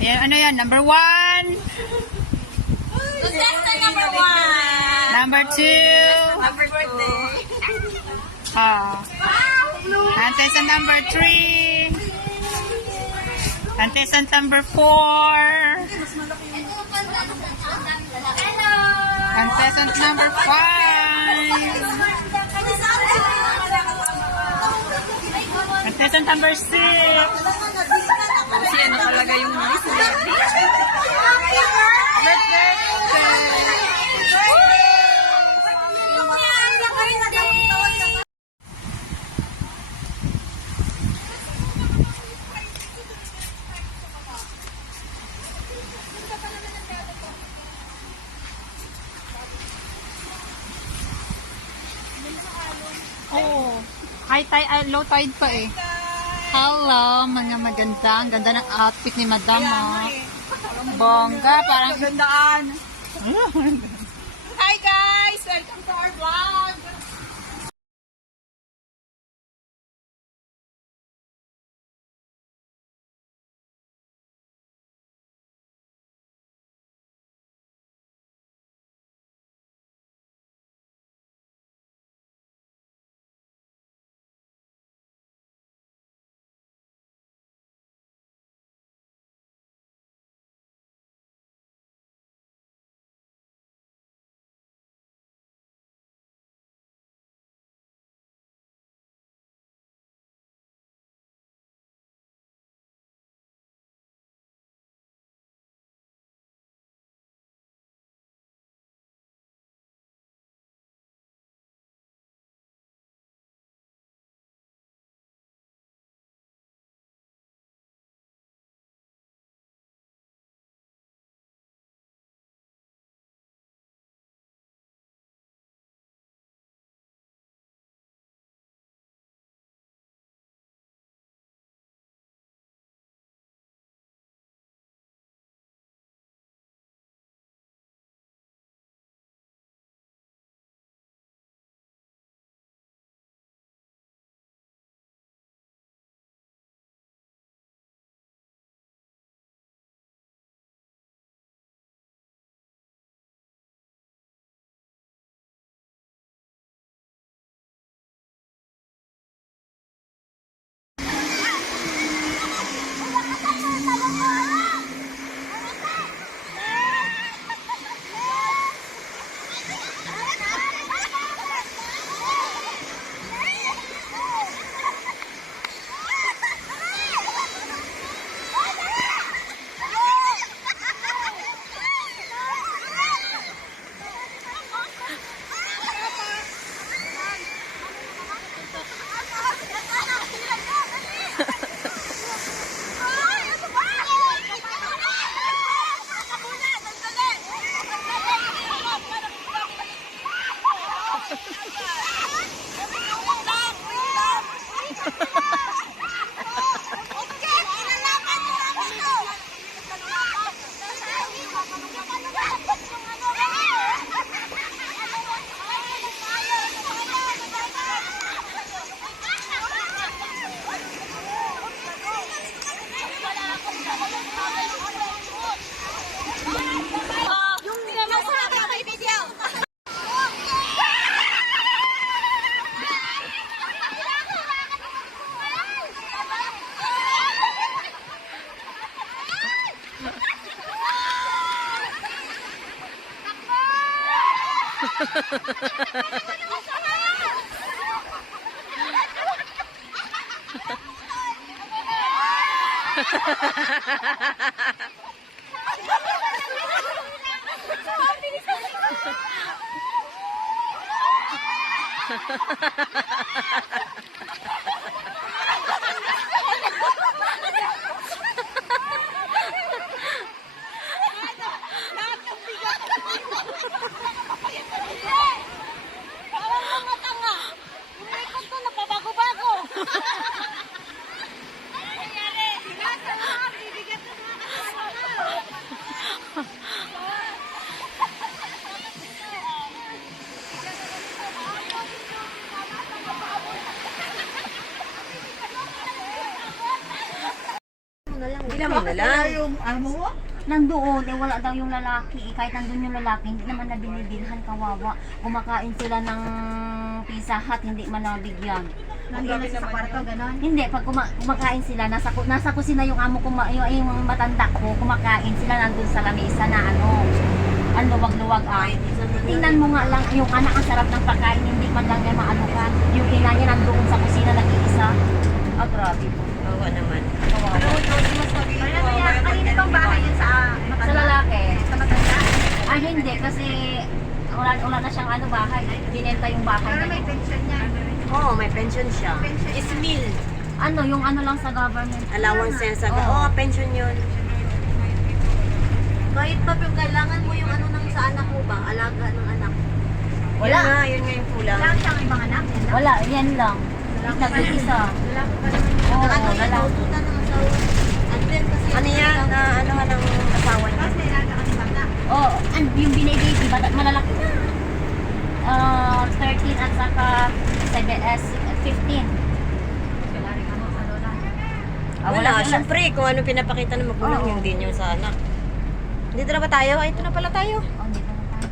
Ayan, ano yan? Number 1. Contestant number 1. Number 2. Happy birthday. Contestant number 3. Contestant number 4. Hello. Contestant number 5. Contestant number 6. Kasi ano talaga yung list. Oh, high tide, low tide pa eh. Hello, mga maganda. Ang ganda ng outfit ni Madam. Bongga, parang Gandaan. Hi guys! Welcome to our vlog! Bigla mo na lang. Yung ano mo? Nandoon, eh wala daw yung lalaki. Kahit nandun yung lalaki, hindi naman na binibilhan, kawawa. Kumakain sila ng Pizza Hut, hindi man nabigyan. Nandun na sa kwarto, gano'n? Hindi, pag kumakain sila, nasa kusina yung amo ko, yung matanda ko, kumakain sila nandun sa lamesa na ang luwag-luwag ay. Tingnan mo nga lang, yung anak ang sarap ng pagkain, hindi man lang niya maano ka. Yung ina niya nandoon sa kusina, nag-iisa. Ah, grabe po. Oo naman. Kawawa. Kanina bang bahay yun sa Sa lalaki. Sa matanda? Ah, hindi, kasi wala na siyang bahay. Binenta yung bahay Pero na may yun. pension niya. Oo, may pension siya. Ismil. Yung lang sa government. Allowance niya sa... Oo. Oo, pension yun. Kahit pa yung kailangan mo yung ng sa anak mo ba? Alaga ng anak. Wala. Yun nga, yun nga yung kulang. Wala siyang ibang anak. Yan lang. Wala, yan lang. Nag-iisa. Wala ko pa naman. Oo, Ano yung wala. naututan ng asawa? And then kasi... Ano yan? Ano ka ng asawa niya? Tapos nilaga ka ni bata. Oh, yung binibaby, malalaki na. 13 at saka 15. Wala rin ano sa lola. Wala, syempre, kung ano pinapakita ng magulang, Oo. yung din yung sa anak. Dito na ba tayo? Ay, ito na pala tayo. Oh, dito na tayo.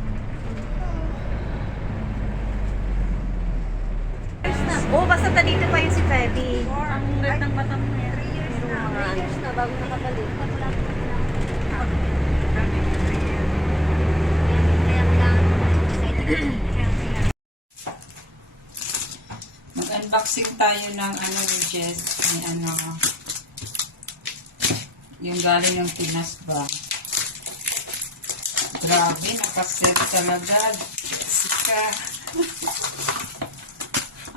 Oo, basta dito pa yun si Feby. Ang ganda ng bata mo yan. 3 years na. 3 years na bago nakabalik. Mag-unboxing tayo ng ni Jess. Yung galing ng Pinas ba? Grabe, nakaset talaga. Jessica.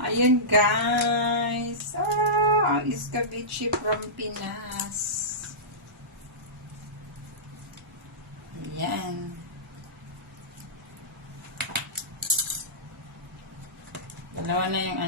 Ayun guys. Escabeche from Pinas. Ayan. Dalawa na yung